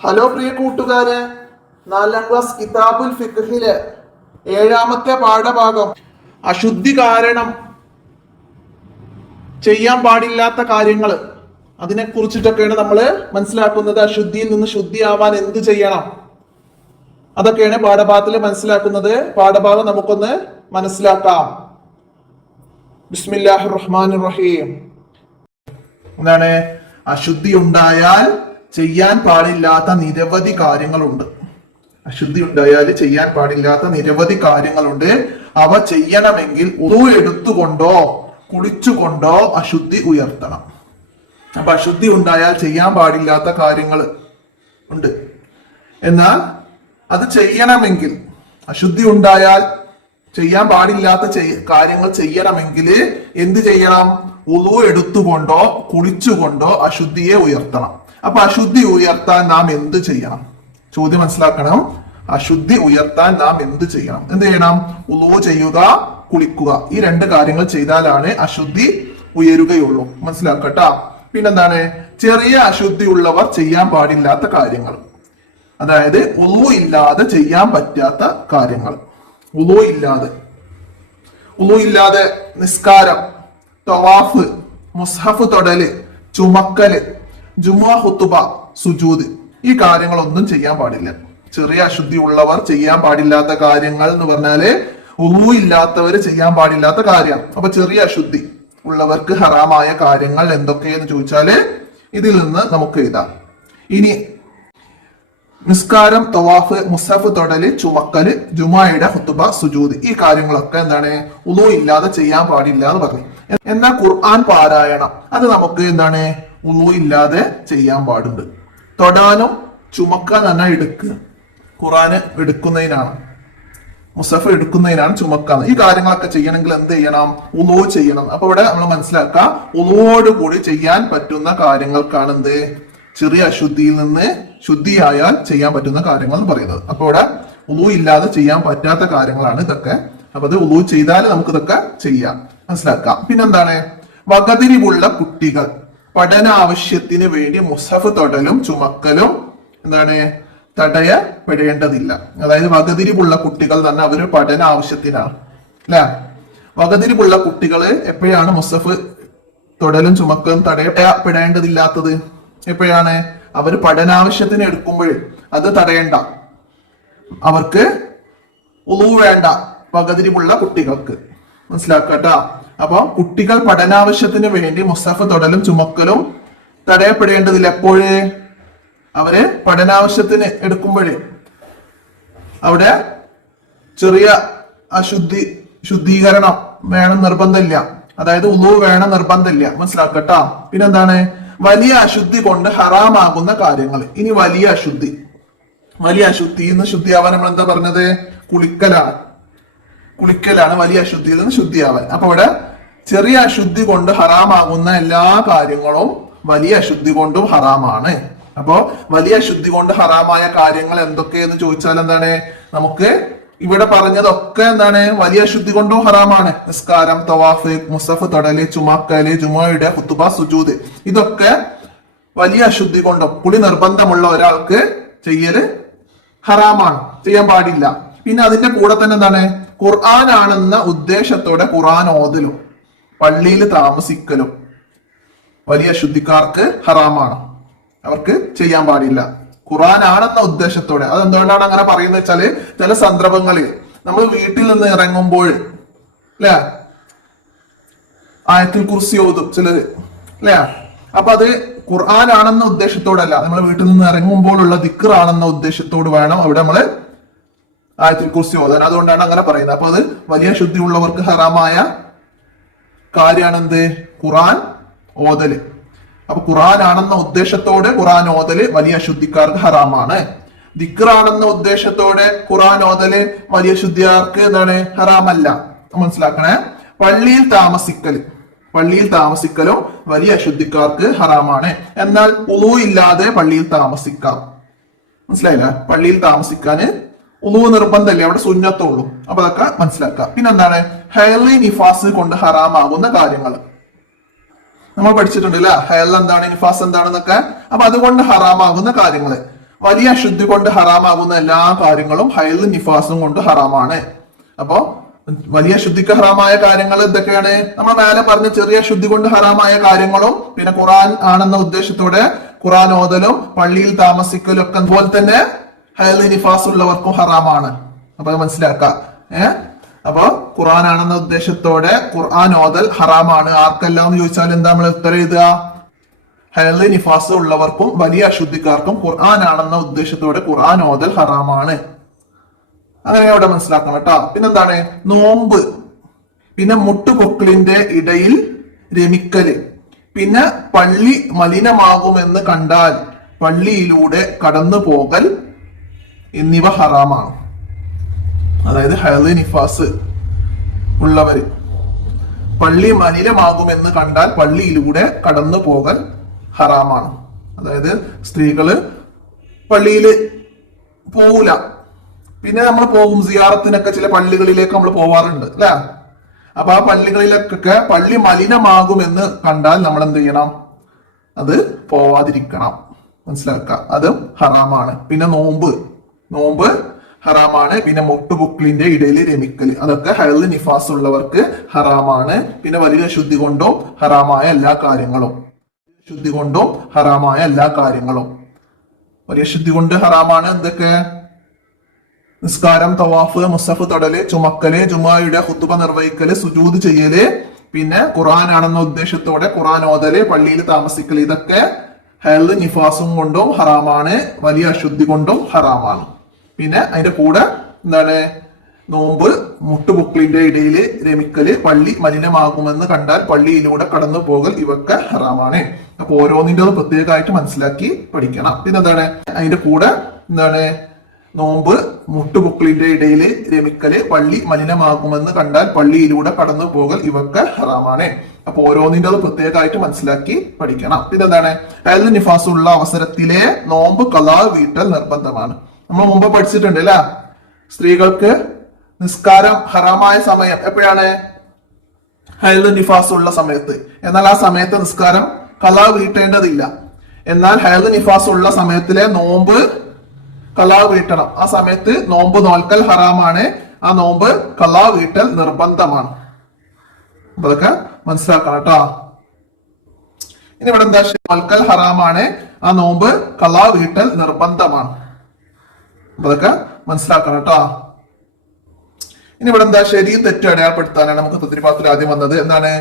Hello പ്രിയ കൂട്ടുകാരെ, 4ാം class കിതാബുൽ ഫിഖ്ഹിലെ 7ാമത്തെ പാഠഭാഗം അശുദ്ധി കാരണം ചെയ്യാൻ പാടില്ലാത്ത കാര്യങ്ങൾ, അതിനെ കുറിച്ചിട്ടൊക്കെയാണ് നമ്മൾ മനസ്സിലാക്കുന്നത്. അശുദ്ധിയിൽ നിന്ന് ശുദ്ധിയാവാൻ എന്ത് ചെയ്യണം, അതൊക്കെയാണ് പാഠഭാഗത്തിൽ മനസ്സിലാക്കുന്നത്. പാഠഭാഗം നമുക്കൊന്ന് മനസ്സിലാക്കാം. ബിസ്മില്ലാഹിർ റഹ്മാനിർ റഹീം. എന്താണ്? അശുദ്ധി ഉണ്ടായാൽ ചെയ്യാൻ പാടില്ലാത്ത നിരവധി കാര്യങ്ങളുണ്ട്. അശുദ്ധി ഉണ്ടായാൽ ചെയ്യാൻ പാടില്ലാത്ത നിരവധി കാര്യങ്ങളുണ്ട്. അവ ചെയ്യണമെങ്കിൽ ഉളു എടുത്തുകൊണ്ടോ കുളിച്ചുകൊണ്ടോ അശുദ്ധി ഉയർത്തണം. അപ്പൊ അശുദ്ധി ഉണ്ടായാൽ ചെയ്യാൻ പാടില്ലാത്ത കാര്യങ്ങൾ ഉണ്ട്. എന്നാൽ അത് ചെയ്യണമെങ്കിൽ, അശുദ്ധി ഉണ്ടായാൽ ചെയ്യാൻ പാടില്ലാത്ത കാര്യങ്ങൾ ചെയ്യണമെങ്കിൽ എന്ത് ചെയ്യണം? ഉളു എടുത്തുകൊണ്ടോ കുളിച്ചുകൊണ്ടോ അശുദ്ധിയെ ഉയർത്തണം. അപ്പൊ അശുദ്ധി ഉയർത്താൻ നാം എന്ത് ചെയ്യണം? ചോദ്യം മനസ്സിലാക്കണം. അശുദ്ധി ഉയർത്താൻ നാം എന്ത് ചെയ്യണം? എന്ത് ചെയ്യണം? ഉളു ചെയ്യുക, കുളിക്കുക. ഈ 2 കാര്യങ്ങൾ ചെയ്താലാണ് അശുദ്ധി ഉയരുകയുള്ളൂ. മനസ്സിലാക്കട്ടാ. പിന്നെന്താണ്? ചെറിയ അശുദ്ധി ഉള്ളവർ ചെയ്യാൻ പാടില്ലാത്ത കാര്യങ്ങൾ, അതായത് ഉളു ഇല്ലാതെ ചെയ്യാൻ പറ്റാത്ത കാര്യങ്ങൾ. ഉളു ഇല്ലാതെ നിസ്കാരം, തവാഫ്, മുസ്ഹഫ് തൊടല്, ചുമക്കല്, ജുമുഅ ഖുതുബ, സുജൂദ്, ഈ കാര്യങ്ങളൊന്നും ചെയ്യാൻ പാടില്ല. ചെറിയ അശുദ്ധി ഉള്ളവർ ചെയ്യാൻ പാടില്ലാത്ത കാര്യങ്ങൾ എന്ന് പറഞ്ഞാല് ഉളു ഇല്ലാത്തവര് ചെയ്യാൻ പാടില്ലാത്ത കാര്യം. അപ്പൊ ചെറിയ അശുദ്ധി ഉള്ളവർക്ക് ഹറാമായ കാര്യങ്ങൾ എന്തൊക്കെയെന്ന് ചോദിച്ചാല് ഇതിൽ നിന്ന് നമുക്ക് എഴുതാം. ഇനി നിസ്കാരം, തവാഫ്, മുസ്ഹഫ് തൊടല്, ചുമക്കല്, ജുമുഅയുടെ ഖുതുബ, സുജൂദ്, ഈ കാര്യങ്ങളൊക്കെ എന്താണ്? ഉളു ഇല്ലാതെ ചെയ്യാൻ പാടില്ല എന്ന് പറഞ്ഞു. എന്നാൽ ഖുർആൻ പാരായണം അത് നമുക്ക് എന്താണ്? ഉളു ഇല്ലാതെ ചെയ്യാൻ പാടുണ്ട്. തൊടാനും ചുമക്കാൻ തന്നെ എടുക്കുക. ഖുർആന് എടുക്കുന്നതിനാണ്, മുസഫ് എടുക്കുന്നതിനാണ് ചുമക്കാൻ. ഈ കാര്യങ്ങളൊക്കെ ചെയ്യണമെങ്കിൽ എന്ത് ചെയ്യണം? ഉളു ചെയ്യണം. അപ്പൊ ഇവിടെ നമ്മൾ മനസ്സിലാക്കാം, ഉളുവോട് കൂടി ചെയ്യാൻ പറ്റുന്ന കാര്യങ്ങൾക്കാണ് എന്ത്? ചെറിയ അശുദ്ധിയിൽ നിന്ന് ശുദ്ധിയായാൽ ചെയ്യാൻ പറ്റുന്ന കാര്യങ്ങൾ എന്ന് പറയുന്നത്. അപ്പൊ ഇവിടെ ഉളു ഇല്ലാതെ ചെയ്യാൻ പറ്റാത്ത കാര്യങ്ങളാണ് ഇതൊക്കെ. അപ്പൊ അത് ഉളു ചെയ്താൽ നമുക്ക് ഇതൊക്കെ ചെയ്യാം. മനസ്സിലാക്കാം. പിന്നെന്താണ്? വകതിരിവുള്ള കുട്ടികൾ പഠന ആവശ്യത്തിന് വേണ്ടി മുസഫ് തൊടലും ചുമക്കലും എന്താണ്? തടയപ്പെടേണ്ടതില്ല. അതായത് വകതിരിവുള്ള കുട്ടികൾ തന്നെ അവര് പഠന ആവശ്യത്തിനാണ് അല്ലെ. വകതിരിവുള്ള കുട്ടികള് എപ്പോഴാണ് മുസഫ് തൊടലും ചുമക്കലും തടയപ്പെടേണ്ടതില്ലാത്തത്? എപ്പോഴാണ്? അവര് പഠനാവശ്യത്തിന് എടുക്കുമ്പോൾ അത് തടയണ്ട, അവർക്ക് ഉളു വേണ്ട, വകതിരിവുള്ള കുട്ടികൾക്ക്. മനസ്സിലാക്കട്ടാ. അപ്പൊ കുട്ടികൾ പഠനാവശ്യത്തിന് വേണ്ടി മുസഫ് തൊടലും ചുമക്കലും തടയപ്പെടേണ്ടതില്ല. എപ്പോഴ്? അവര് പഠനാവശ്യത്തിന് എടുക്കുമ്പോൾ അവിടെ ചെറിയ ശുദ്ധീകരണം വേണം നിർബന്ധമില്ല, അതായത് ഉളു വേണം നിർബന്ധമില്ല. മനസ്സിലാക്കട്ടാ. പിന്നെന്താണ്? വലിയ അശുദ്ധി കൊണ്ട് ഹറാമാകുന്ന കാര്യങ്ങൾ. ഇനി വലിയ അശുദ്ധി എന്ന് ശുദ്ധിയാവാൻ നമ്മൾ എന്താ പറഞ്ഞത്? കുളിക്കലാണ് വലിയ അശുദ്ധിയിൽ നിന്ന് ശുദ്ധിയാവാൻ. അപ്പൊ ഇവിടെ ചെറിയ അശുദ്ധി കൊണ്ട് ഹറാമാകുന്ന എല്ലാ കാര്യങ്ങളും വലിയ അശുദ്ധി കൊണ്ടും ഹറാമാണ്. അപ്പോ വലിയ അശുദ്ധി കൊണ്ട് ഹറാമായ കാര്യങ്ങൾ എന്തൊക്കെയെന്ന് ചോദിച്ചാൽ എന്താണ്? നമുക്ക് ഇവിടെ പറഞ്ഞതൊക്കെ എന്താണ്? വലിയ അശുദ്ധി കൊണ്ടും ഹറാമാണ്. നിസ്കാരം, തവാഫ്, മുസഫ് തൊടല്, ചുമക്കല്, ജുമുഅയുടെ ഖുതുബ, സുജൂദ്, ഇതൊക്കെ വലിയ അശുദ്ധി കൊണ്ടും കുളി നിർബന്ധമുള്ള ഒരാൾക്ക് ചെയ്യല് ഹറാമാണ്, ചെയ്യാൻ പാടില്ല. പിന്നെ അതിന്റെ കൂടെ തന്നെ എന്താണ്? ഖുർആൻ ആണെന്ന ഉദ്ദേശത്തോടെ ഖുർആൻ ഓതലും പള്ളിയിൽ താമസിക്കലും വലിയ അശുദ്ധിക്കാർക്ക് ഹറാമാണ്, അവർക്ക് ചെയ്യാൻ പാടില്ല. ഖുർആൻ ആണെന്ന ഉദ്ദേശത്തോടെ. അതെന്തുകൊണ്ടാണ് അങ്ങനെ പറയുന്നത് വെച്ചാല് ചില സന്ദർഭങ്ങളിൽ നമ്മൾ വീട്ടിൽ നിന്ന് ഇറങ്ങുമ്പോൾ അല്ലെ ആയത്തുൽ കുർസി ഓതും ചിലര് അല്ലെ. അപ്പൊ അത് ഖുർആൻ ആണെന്ന ഉദ്ദേശത്തോടല്ല, നമ്മൾ വീട്ടിൽ നിന്ന് ഇറങ്ങുമ്പോഴുള്ള ദിക്ർ ആണെന്ന ഉദ്ദേശത്തോട് വേണം അവിടെ നമ്മള് ആയത്തുൽ കുർസി ഓതാൻ. അതുകൊണ്ടാണ് അങ്ങനെ പറയുന്നത്. അപ്പൊ അത് വലിയ ശുദ്ധി ഉള്ളവർക്ക് ഹറാമായ കാര്യമാണ് എന്ത്? ഖുർആൻ ഓതല്. അപ്പൊ ഖുർആൻ ആണെന്ന ഉദ്ദേശത്തോടെ ഖുർആൻ ഓതല് വലിയ ശുദ്ധിക്കാർക്ക് ഹറാമാണ്. ദിക്റാണെന്ന ഉദ്ദേശത്തോടെ ഖുർആൻ ഓതല് വലിയ ശുദ്ധിക്കാർക്ക് എന്താണ്? ഹറാമല്ല. മനസ്സിലാക്കണേ. പള്ളിയിൽ താമസിക്കലും വലിയ അശുദ്ധിക്കാർക്ക് ഹറാമാണ്. എന്നാൽ ഉളു ഇല്ലാതെ പള്ളിയിൽ താമസിക്കാം. മനസ്സിലായില്ല? പള്ളിയിൽ താമസിക്കാന് ഉളു നിർബന്ധമല്ലേ, അവിടെ സുന്നത്തുള്ളൂ. അപ്പൊ അതൊക്കെ മനസ്സിലാക്കാം. പിന്നെന്താണ്? ഹൈലി നിഫാസ് കൊണ്ട് ഹറാമാകുന്ന കാര്യങ്ങൾ നമ്മൾ പഠിച്ചിട്ടുണ്ട് അല്ലെ. ഹൈൽ എന്താണ്, നിഫാസ് എന്താണെന്നൊക്കെ. അപ്പൊ അതുകൊണ്ട് ഹറാമാകുന്ന കാര്യങ്ങൾ വലിയ അശുദ്ധി കൊണ്ട് ഹറാമാകുന്ന എല്ലാ കാര്യങ്ങളും ഹൈദ് നിഫാസും കൊണ്ട് ഹറാമാണ്. അപ്പോ വലിയ ശുദ്ധിക്ക് ഹറാമായ കാര്യങ്ങൾ എന്തൊക്കെയാണ്? നമ്മൾ മേലെ പറഞ്ഞ ചെറിയ ശുദ്ധി കൊണ്ട് ഹറാമായ കാര്യങ്ങളും പിന്നെ ഖുർആൻ ആണെന്ന ഉദ്ദേശത്തോടെ ഖുർആൻ ഓതലും പള്ളിയിൽ താമസിക്കലും ഒക്കെ അതുപോലെ തന്നെ ഹൈദ് നിഫാസ് ഉള്ളവർക്കും ഹറാമാണ്. അപ്പൊ അത് മനസ്സിലാക്കാം. അപ്പൊ ഖുർആൻ ആണെന്ന ഉദ്ദേശത്തോടെ ഖുർആൻ ഓതൽ ഹറാമാണ്. ആർക്കെല്ലാം എന്ന് ചോദിച്ചാൽ എന്താ നമ്മൾ ഉത്തരം എഴുതുക? ഹൈദ് നിഫാസ് ഉള്ളവർക്കും വലിയ അശുദ്ധിക്കാർക്കും ഖുർആൻ ആണെന്ന ഉദ്ദേശത്തോടെ ഖുർആൻ ഓതൽ ഹറാമാണ്. അങ്ങനെ അവിടെ മനസ്സിലാക്കണം കേട്ടോ. പിന്നെന്താണ്? നോമ്പ്, പിന്നെ മുട്ടുപൊക്കിളിന്റെ ഇടയിൽ രമിക്കല്, പിന്നെ പള്ളി മലിനമാകുമെന്ന് കണ്ടാൽ പള്ളിയിലൂടെ കടന്നു പോകൽ എന്നിവ ഹറാമാണ്. അതായത് ഹൈദ് നിഫാസ് ഉള്ളവര് പള്ളി മലിനമാകുമെന്ന് കണ്ടാൽ പള്ളിയിലൂടെ കടന്നു പോകൽ ഹറാമാണ്. അതായത് സ്ത്രീകള് പള്ളിയിൽ പോകൂല. പിന്നെ നമ്മൾ പോകും സിയാറത്തിനൊക്കെ ചില പള്ളികളിലേക്ക് നമ്മൾ പോവാറുണ്ട് അല്ലെ. അപ്പൊ ആ പള്ളികളിലേക്കൊക്കെ പള്ളി മലിനമാകുമെന്ന് കണ്ടാൽ നമ്മൾ എന്ത് ചെയ്യണം? അത് പോവാതിരിക്കണം. മനസ്സിലാക്കുക, അത് ഹറാമാണ്. പിന്നെ നോമ്പ് ഹറാമാണ്. പിന്നെ മുട്ടുപൊക്കിളിന്റെ ഇടയിൽ രമിക്കൽ, അതൊക്കെ ഹൈദ് നിഫാസ് ഉള്ളവർക്ക് ഹറാമാണ്. പിന്നെ വലിയ ശുദ്ധി കൊണ്ടും ഹറാമായ എല്ലാ കാര്യങ്ങളും വലിയ ശുദ്ധി കൊണ്ട് ഹറാമാണ്. എന്തൊക്കെ? നിസ്കാരം, തവാഫ്, മുസഫ് തൊടല്, ചുമക്കല്, ജുമായുടെ ഖുതുബ നിർവഹിക്കല്, സുജൂദ് ചെയ്യല്, പിന്നെ ഖുർആൻ ആണെന്ന ഉദ്ദേശത്തോടെ ഖുർആൻ ഓതല്, പള്ളിയിൽ താമസിക്കല്, ഇതൊക്കെ ഹൈദ് നിഫാസും കൊണ്ടും ഹറാമാണ്, വലിയ അശുദ്ധി കൊണ്ടും ഹറാമാണ്. പിന്നെ അതിന്റെ കൂടെ എന്താണ്? നോമ്പ്, മുട്ടുപൊക്കിളിന്റെ ഇടയിൽ രമിക്കല്, പള്ളി മലിനമാകുമെന്ന് കണ്ടാൽ പള്ളിയിലൂടെ കടന്നു പോകൽ, ഇവയൊക്കെ ഹറാമാണ്. അപ്പൊ ഓരോന്നിന്റെ പ്രത്യേകമായിട്ട് മനസ്സിലാക്കി പഠിക്കണം. പിന്നെന്താണ്? അതിന്റെ കൂടെ എന്താണ്? നോമ്പ്, മുട്ടുപൊക്കിളിന്റെ ഇടയിൽ രമിക്കല്, പള്ളി മലിനമാകുമെന്ന് കണ്ടാൽ പള്ളിയിലൂടെ കടന്നു പോകൽ, ഇവയൊക്കെ ഹറാമാണ്. അപ്പൊ ഓരോന്നിന്റെ പ്രത്യേകമായിട്ട് മനസ്സിലാക്കി പഠിക്കണം. പിന്നെന്താണ്? ഹൈദ് നിഫാസ് ഉള്ള അവസരത്തിലെ നോമ്പ് ഖളാ വീട്ടൽ നിർബന്ധമാണ്. നമ്മൾ മുമ്പ് പഠിച്ചിട്ടുണ്ട് അല്ലെ. സ്ത്രീകൾക്ക് നിസ്കാരം ഹറാമായ സമയം എപ്പോഴാണ്? ഹൈദ് നിഫാസ് ഉള്ള സമയത്ത്. എന്നാൽ ആ സമയത്ത് നിസ്കാരം ഖളാ വീട്ടേണ്ടതില്ല. എന്നാൽ ഹൈദ് നിഫാസ് ഉള്ള സമയത്തിലെ നോമ്പ് ഖളാ വീട്ടണം. ആ സമയത്ത് നോമ്പ് നോൽക്കൽ ഹറാമാണ്. ആ നോമ്പ് ഖളാ വീട്ടൽ നിർബന്ധമാണ്. അതൊക്കെ മനസ്സിലാക്കണം കേട്ടോ. ഇനി ഇവിടെ എന്താ? നോൽക്കൽ ഹറാമാണ്, ആ നോമ്പ് ഖളാ വീട്ടൽ നിർബന്ധമാണ്. അതൊക്കെ മനസ്സിലാക്കണം കേട്ടോ. ഇനി ഇവിടെ എന്താ? ശരിയും തെറ്റും അടയാളപ്പെടുത്താനാണ് നമുക്ക് തദ്രിപാത്തിൽ ആദ്യം വന്നത്. എന്താണ്?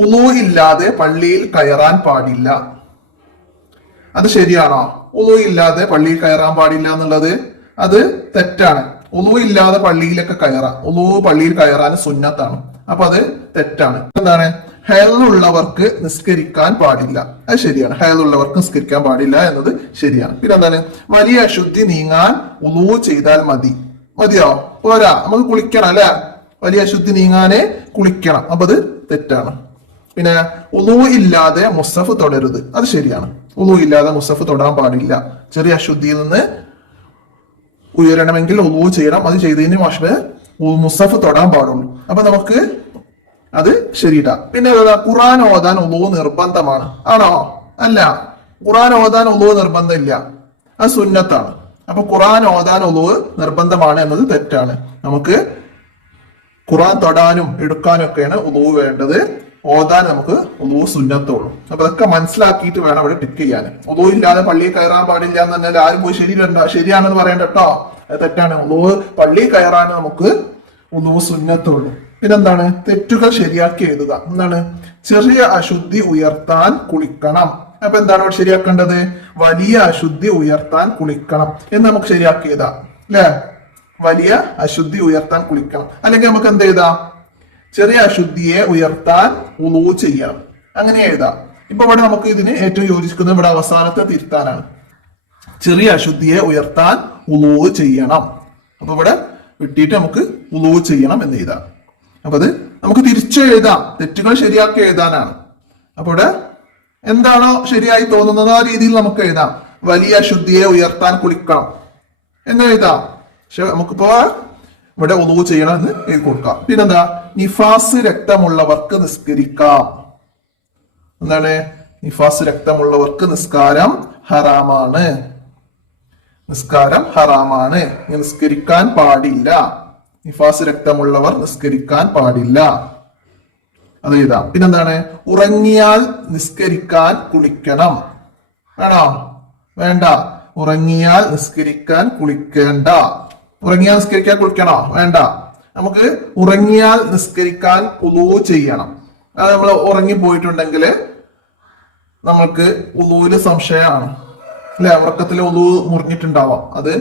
ഉളു ഇല്ലാതെ പള്ളിയിൽ കയറാൻ പാടില്ല. അത് ശരിയാണോ? ഉളു ഇല്ലാതെ പള്ളിയിൽ കയറാൻ പാടില്ല എന്നുള്ളത് അത് തെറ്റാണ്. ഉളു ഇല്ലാതെ പള്ളിയിലൊക്കെ കയറാം. പള്ളിയിൽ കയറാൻ സുന്നത്താണ്. അപ്പൊ അത് തെറ്റാണ്. എന്താണ്? ഹൈദുള്ളവർക്ക് നിസ്കരിക്കാൻ പാടില്ല. അത് ശരിയാണ്. ഹൈദുള്ളവർക്ക് നിസ്കരിക്കാൻ പാടില്ല എന്നത് ശരിയാണ്. പിന്നെ എന്താണ്? വലിയ അശുദ്ധി നീങ്ങാൻ ഉളു ചെയ്താൽ മതിയോ? പോരാ, നമുക്ക് കുളിക്കണം അല്ലെ. വലിയ അശുദ്ധി നീങ്ങാനെ കുളിക്കണം. അപ്പൊ അത് തെറ്റാണ്. പിന്നെ ഉളു ഇല്ലാതെ മുസഫ് തൊടരുത്. അത് ശരിയാണ്. ഉളു ഇല്ലാതെ മുസഫ് തൊടാൻ പാടില്ല. ചെറിയ അശുദ്ധിയിൽ നിന്ന് ഉയരണമെങ്കിൽ ഉളു ചെയ്യണം. അത് ചെയ്തതിന് ശേഷമേ മുസഫ് തൊടാൻ പാടുള്ളൂ. അപ്പൊ നമുക്ക് അത് ശരിയിട്ടാ. പിന്നെ ഖുർആൻ ഓതാൻ ഉളു നിർബന്ധമാണ്. ആണോ? അല്ല, ഖുർആൻ ഓതാൻ ഉളു നിർബന്ധമില്ല. അത് സുന്നത്താണ്. അപ്പൊ ഖുർആൻ ഓതാൻ ഉളു നിർബന്ധമാണ് എന്നത് തെറ്റാണ്. നമുക്ക് ഖുർആൻ തൊടാനും എടുക്കാനും ഒക്കെയാണ് ഉളു വേണ്ടത്. ഓതാൻ നമുക്ക് ഉളു സുന്നത്തുള്ളൂ. അപ്പൊ അതൊക്കെ മനസ്സിലാക്കിയിട്ട് വേണം ഇവിടെ ടിക്ക് ചെയ്യാൻ. ഉളു ഇല്ലാതെ പള്ളിയിൽ കയറാൻ പാടില്ല എന്ന് പറഞ്ഞാൽ ആരും പോയി ശരിയാണെന്ന് പറയണ്ട കേട്ടോ. അത് തെറ്റാണ്. ഉളു പള്ളിയിൽ കയറാൻ നമുക്ക് ഉളു സുന്നത്തുള്ളൂ. പിന്നെന്താണ്? തെറ്റുകൾ ശരിയാക്കി എഴുതുക. എന്താണ്? ചെറിയ അശുദ്ധി ഉയർത്താൻ കുളിക്കണം. അപ്പൊ എന്താണ് ഇവിടെ ശരിയാക്കേണ്ടത്? വലിയ അശുദ്ധി ഉയർത്താൻ കുളിക്കണം എന്ന് നമുക്ക് ശരിയാക്കി എഴുതാം അല്ലെ. വലിയ അശുദ്ധി ഉയർത്താൻ കുളിക്കണം. അല്ലെങ്കിൽ നമുക്ക് എന്ത് എഴുതാം? ചെറിയ അശുദ്ധിയെ ഉയർത്താൻ ഉളു ചെയ്യണം. അങ്ങനെ എഴുതാം. ഇപ്പൊ ഇവിടെ നമുക്ക് ഇതിന് ഏറ്റവും യോജിക്കുന്നത് ഇവിടെ അവസാനത്തെ തിരുത്താനാണ്. ചെറിയ അശുദ്ധിയെ ഉയർത്താൻ ഉളു ചെയ്യണം. അപ്പൊ ഇവിടെ വിട്ടിട്ട് നമുക്ക് ഉളു ചെയ്യണം എന്ന് എഴുതാം. അപ്പൊ അത് നമുക്ക് തിരിച്ചു എഴുതാം. തെറ്റുകൾ ശരിയാക്കി എഴുതാനാണ്. അപ്പൊ ഇവിടെ എന്താണോ ശരിയായി തോന്നുന്നത് ആ രീതിയിൽ നമുക്ക് എഴുതാം. വലിയ അശുദ്ധിയെ ഉയർത്താൻ കുളിക്കണം എന്ന് എഴുതാം. പക്ഷെ നമുക്കിപ്പോ ഇവിടെ ഉളു ചെയ്യണം എന്ന് എഴുതി കൊടുക്കാം. പിന്നെന്താ? നിഫാസ് രക്തമുള്ളവർക്ക് നിസ്കരിക്കാം. എന്താണ്? നിഫാസ് രക്തമുള്ളവർക്ക് നിസ്കാരം ഹറാമാണ്. നിസ്കാരം ഹറാമാണ്, നിസ്കരിക്കാൻ പാടില്ല. നിഫാസ് രക്തമുള്ളവർ നിസ്കരിക്കാൻ പാടില്ല. അത് എഴുതാം. പിന്നെന്താണ്? ഉറങ്ങിയാൽ നിസ്കരിക്കാൻ കുളിക്കണം. വേണോ? വേണ്ട. ഉറങ്ങിയാൽ നിസ്കരിക്കാൻ കുളിക്കേണ്ട. ഉറങ്ങിയാൽ നിസ്കരിക്കാൻ കുളിക്കണോ? വേണ്ട. നമുക്ക് ഉറങ്ങിയാൽ നിസ്കരിക്കാൻ ഉളൂ ചെയ്യണം. അത് നമ്മൾ ഉറങ്ങി പോയിട്ടുണ്ടെങ്കിൽ നമ്മൾക്ക് ഉളൂല് സംശയമാണ് അല്ലെ, ഉറക്കത്തിൽ ഉളൂ മുറിഞ്ഞിട്ടുണ്ടാവാം. അത്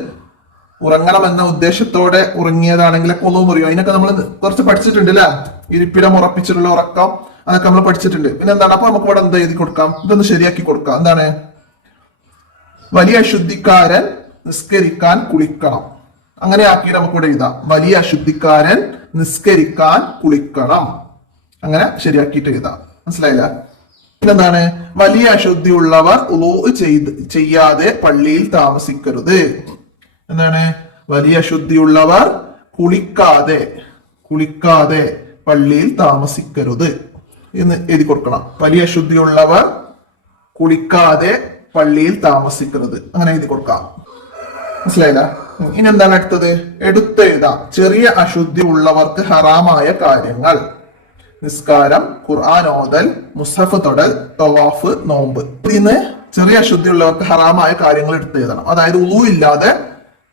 ഉറങ്ങണം എന്ന ഉദ്ദേശത്തോടെ ഉറങ്ങിയതാണെങ്കിൽ ഉളൂ മുറിയും. അതിനൊക്കെ നമ്മൾ കുറച്ച് പഠിച്ചിട്ടുണ്ട് അല്ലെ, ഇരിപ്പിടം ഉറപ്പിച്ചിട്ടുള്ള ഉറക്കം, അതൊക്കെ നമ്മൾ പഠിച്ചിട്ടുണ്ട്. പിന്നെ എന്താണ്? അപ്പൊ നമുക്ക് ഇവിടെ എന്താ എഴുതി കൊടുക്കാം? ഇതൊന്ന് ശരിയാക്കി കൊടുക്കാം. എന്താണ്? വലിയ അശുദ്ധിക്കാരൻ നിസ്കരിക്കാൻ കുളിക്കണം. അങ്ങനെ ആക്കി നമുക്ക് ഇവിടെ എഴുതാം. വലിയ അശുദ്ധിക്കാരൻ നിസ്കരിക്കാൻ കുളിക്കണം. അങ്ങനെ ശരിയാക്കിയിട്ട് എഴുതാം. മനസ്സിലായില്ല? പിന്നെന്താണ്? വലിയ അശുദ്ധി ഉള്ളവർ ചെയ്യാതെ പള്ളിയിൽ താമസിക്കരുത്. എന്താണ്? വലിയ അശുദ്ധിയുള്ളവർ കുളിക്കാതെ പള്ളിയിൽ താമസിക്കരുത് എന്ന് എഴുതി കൊടുക്കണം. വലിയ അശുദ്ധിയുള്ളവർ കുളിക്കാതെ പള്ളിയിൽ താമസിക്കരുത്, അങ്ങനെ എഴുതി കൊടുക്കാം. മനസ്സിലായില്ല? ഇനി എന്താണ് അടുത്തത്? എടുത്തെഴുതാം. ചെറിയ അശുദ്ധി ഉള്ളവർക്ക് ഹറാമായ കാര്യങ്ങൾ: നിസ്കാരം, ഖുർആൻ ഓതൽ, മുസ്ഹഫ് തൊടൽ, തവാഫ്, നോമ്പ്. ഇതിന്ന് ചെറിയ അശുദ്ധി ഉള്ളവർക്ക് ഹറാമായ കാര്യങ്ങൾ എടുത്തെഴുതണം. അതായത് ഉളൂ ഇല്ലാതെ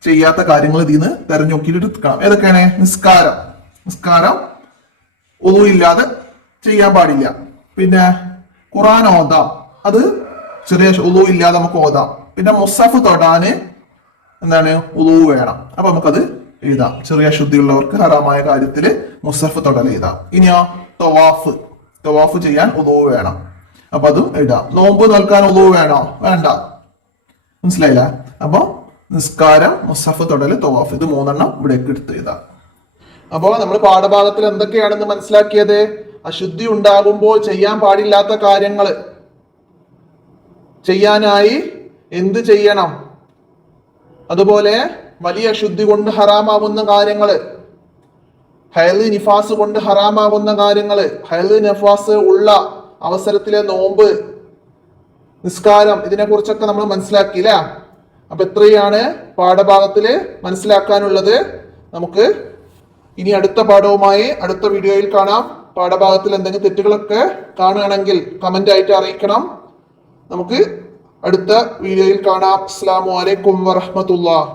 ചെയ്യാത്ത കാര്യങ്ങൾ ഇതിന്ന് തെരഞ്ഞെടുക്കിയിട്ട് എടുക്കണം. ഏതൊക്കെയാണ്? നിസ്കാരം ഉളൂ ഇല്ലാതെ ചെയ്യാൻ പാടില്ല. പിന്നെ ഖുർആൻ ഓതാം, അത് ചെറിയ ഉളൂ ഇല്ലാതെ നമുക്ക് ഓതാം. പിന്നെ മുസ്ഹഫ് തൊടാന് എന്താണ്? ഉളൂ വേണം. അപ്പൊ നമുക്കത് എഴുതാം. ചെറിയ അശുദ്ധിയുള്ളവർക്ക് ഹറാമായ കാര്യത്തില് മുസ്ഹഫ് തൊടൽ എഴുതാം. ഇനിയോ തവാഫ് ചെയ്യാൻ ഉളൂ വേണം. അപ്പൊ അതും എഴുതാം. നോമ്പ് നോൽക്കാൻ ഉളൂ വേണോ? വേണ്ട. മനസ്സിലായില്ല? അപ്പൊ നിസ്കാരം, മുസ്ഹഫ് തൊടൽ, തവാഫ്, ഇത് മൂന്നെണ്ണം ഇവിടേക്ക് എടുത്ത് എഴുതാം. അപ്പോ നമ്മൾ പാഠഭാഗത്തിൽ എന്തൊക്കെയാണെന്ന് മനസ്സിലാക്കിയത്? അശുദ്ധി ഉണ്ടാകുമ്പോൾ ചെയ്യാൻ പാടില്ലാത്ത കാര്യങ്ങൾ ചെയ്യാനായി എന്ത് ചെയ്യണം, അതുപോലെ വലിയ അശുദ്ധി കൊണ്ട് ഹറാമാവുന്ന കാര്യങ്ങള്, ഹൈല് നിഫാസ് കൊണ്ട് ഹറാമാകുന്ന കാര്യങ്ങള്, ഹൈല് നിഫാസ് ഉള്ള അവസരത്തിലെ നോമ്പ്, നിസ്കാരം, ഇതിനെ കുറിച്ചൊക്കെ നമ്മൾ മനസ്സിലാക്കിയില്ല. അപ്പൊ ഇത്രയാണ് പാഠഭാഗത്തില് മനസ്സിലാക്കാനുള്ളത്. നമുക്ക് ഇനി അടുത്ത പാഠവുമായി അടുത്ത വീഡിയോയിൽ കാണാം. പാഠഭാഗത്തിൽ എന്തെങ്കിലും തെറ്റുകളൊക്കെ കാണുകയാണെങ്കിൽ കമന്റ് ആയിട്ട് അറിയിക്കണം. നമുക്ക് അടുത്ത വീഡിയോയിൽ കാണാം. അസ്സലാമു അലൈക്കും വറഹ്മത്തുള്ളാഹി.